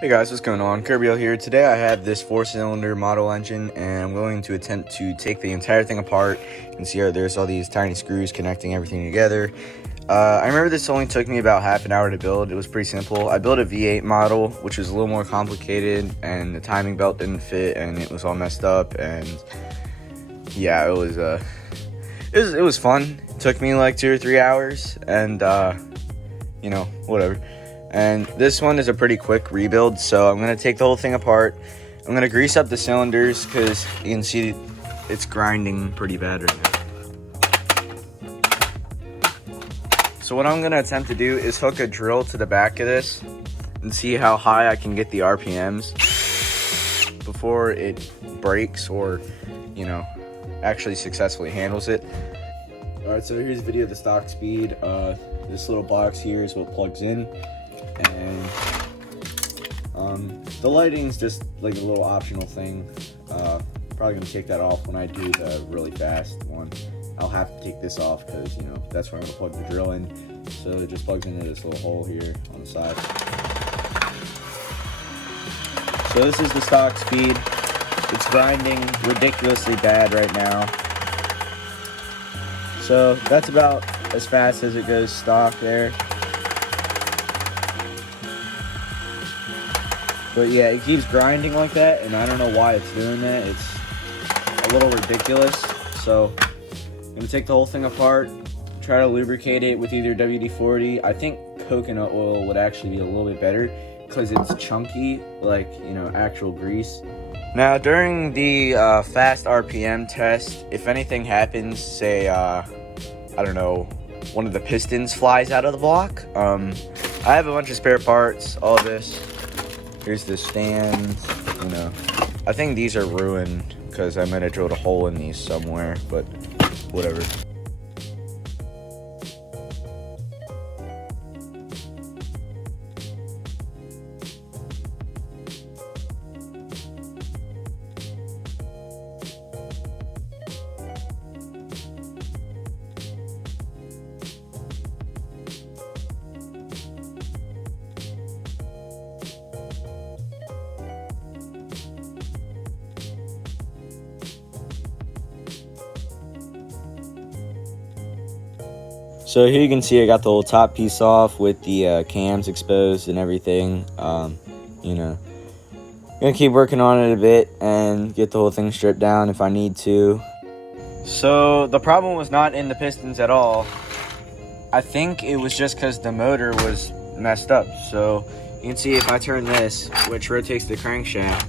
Hey guys, what's going on? Kirbyl here. Today I have this 4-cylinder model engine and I'm going to attempt to take the entire thing apart. You can see how there's all these tiny screws connecting everything together. I remember this only took me about half an hour to build. It was pretty simple. I built a V8 model, which was a little more complicated, and the timing belt didn't fit and it was all messed up, and yeah, it was fun. It took me like 2 or 3 hours, and whatever. And this one is a pretty quick rebuild, so I'm going to take the whole thing apart. I'm going to grease up the cylinders because you can see it's grinding pretty bad right now. So what I'm going to attempt to do is hook a drill to the back of this and see how high I can get the RPMs before it breaks or, actually successfully handles it. Alright, so here's a video of the stock speed. This little box here is what plugs in. And the lighting's just like a little optional thing. Probably gonna take that off when I do the really fast one. I'll have to take this off because that's where I'm gonna plug the drill in. So it just plugs into this little hole here on the side. So this is the stock speed. It's grinding ridiculously bad right now. So that's about as fast as it goes stock there. But yeah, it keeps grinding like that, and I don't know why it's doing that. It's a little ridiculous. So I'm gonna take the whole thing apart, try to lubricate it with either WD-40. I think coconut oil would actually be a little bit better because it's chunky, like, actual grease. Now, during the fast RPM test, if anything happens, say, I don't know, one of the pistons flies out of the block, I have a bunch of spare parts, all of this. Here's the stand, I think these are ruined because I might have drilled a hole in these somewhere, but whatever. So here you can see I got the whole top piece off with the cams exposed and everything. Gonna keep working on it a bit and get the whole thing stripped down if I need to. So the problem was not in the pistons at all. I think it was just because the motor was messed up. So you can see if I turn this, which rotates the crankshaft,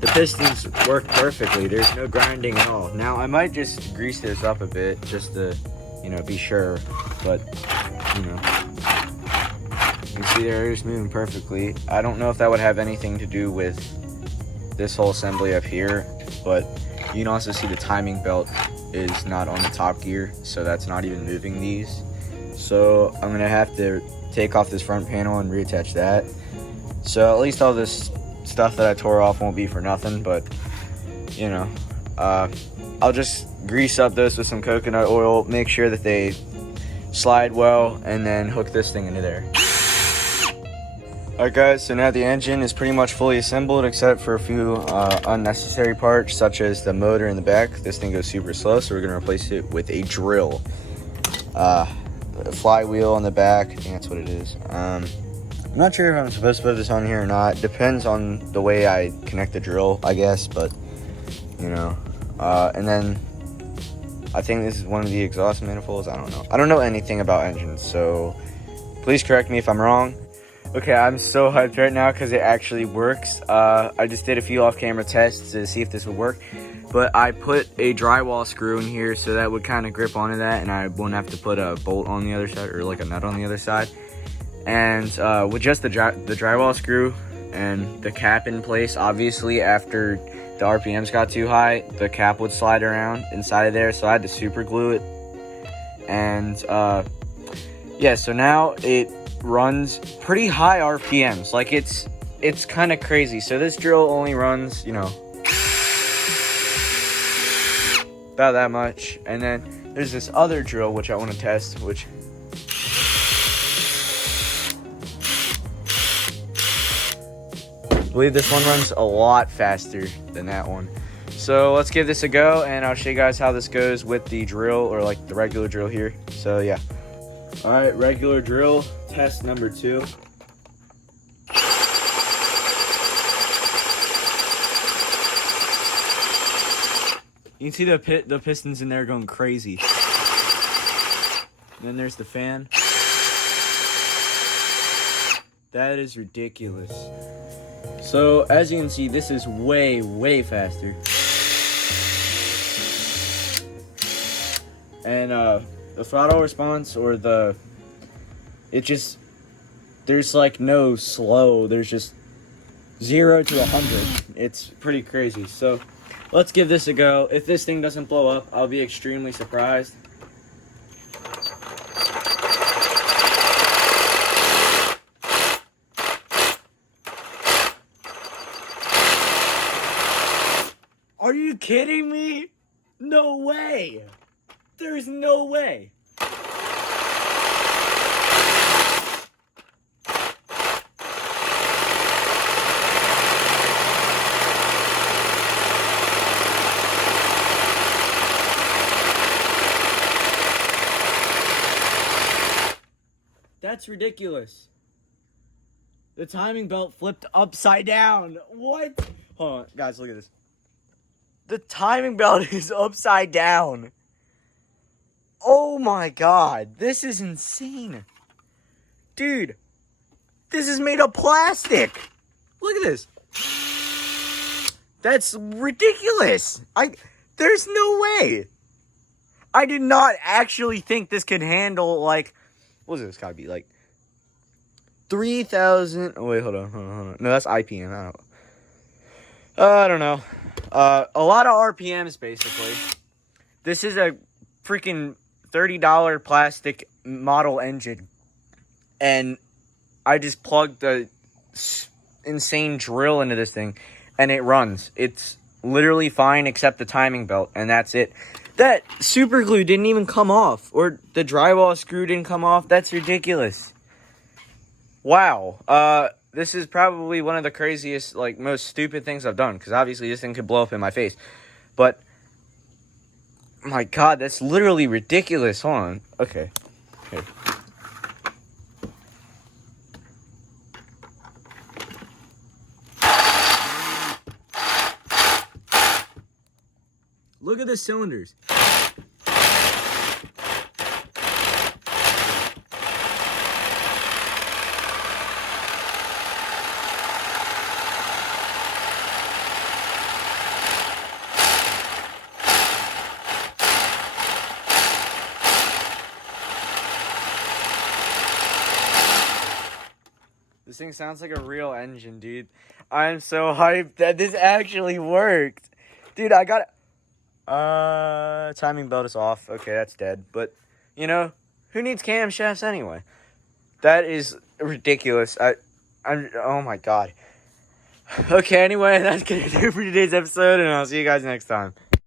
the pistons work perfectly. There's no grinding at all. Now I might just grease this up a bit just to be sure, but you can see they're just moving perfectly. I don't know if that would have anything to do with this whole assembly up here, but you can also see the timing belt is not on the top gear, so that's not even moving these. So I'm gonna have to take off this front panel and reattach that. So at least all this stuff that I tore off won't be for nothing, but I'll just grease up those with some coconut oil, make sure that they slide well, and then hook this thing into there. Alright guys, so now the engine is pretty much fully assembled except for a few unnecessary parts such as the motor in the back. This thing goes super slow, so we're going to replace it with a drill. A flywheel on the back, I think that's what it is. I'm not sure if I'm supposed to put this on here or not. Depends on the way I connect the drill, I guess, but and then I think this is one of the exhaust manifolds. I don't know. I don't know anything about engines, so please correct me if I'm wrong. Okay, I'm so hyped right now because it actually works. I just did a few off-camera tests to see if this would work, but I put a drywall screw in here so that would kind of grip onto that, and I wouldn't have to put a bolt on the other side or like a nut on the other side. And with just the drywall screw and the cap in place, obviously after the RPMs got too high, the cap would slide around inside of there, so I had to super glue it. And yeah, so now it runs pretty high RPMs. Like it's kind of crazy. So this drill only runs, about that much. And then there's this other drill which I want to test, which believe this one runs a lot faster than that one. So let's give this a go, and I'll show you guys how this goes with the drill, or like the regular drill here. So yeah. All right, regular drill, test number 2. You can see the pistons in there going crazy. And then there's the fan. That is ridiculous. So as you can see, this is way, way faster. And the throttle response, or there's like no slow, there's just 0 to 100. It's pretty crazy. So let's give this a go. If this thing doesn't blow up, I'll be extremely surprised. Are you kidding me? No way. There's no way. That's ridiculous. The timing belt flipped upside down. What? Hold on, guys, look at this. The timing belt is upside down. Oh my god, this is insane. Dude, this is made of plastic. Look at this. That's ridiculous. There's no way. I did not actually think this could handle, like, what is this? Gotta be like 3,000. Oh, wait, hold on. No, that's IPM. I don't know. A lot of RPMs, basically. This is a freaking $30 plastic model engine. And I just plugged the insane drill into this thing, and it runs. It's literally fine except the timing belt, and that's it. That super glue didn't even come off, or the drywall screw didn't come off. That's ridiculous. Wow. This is probably one of the craziest, like, most stupid things I've done, because obviously this thing could blow up in my face. But, my god, that's literally ridiculous. Hold on. Okay. Here. Look at the cylinders. This thing sounds like a real engine, dude. I'm so hyped that this actually worked. Dude, I got it. Timing belt is off. Okay, that's dead. But, you know, who needs camshafts anyway? That is ridiculous. Oh my god. Okay, anyway, that's gonna do it for today's episode, and I'll see you guys next time.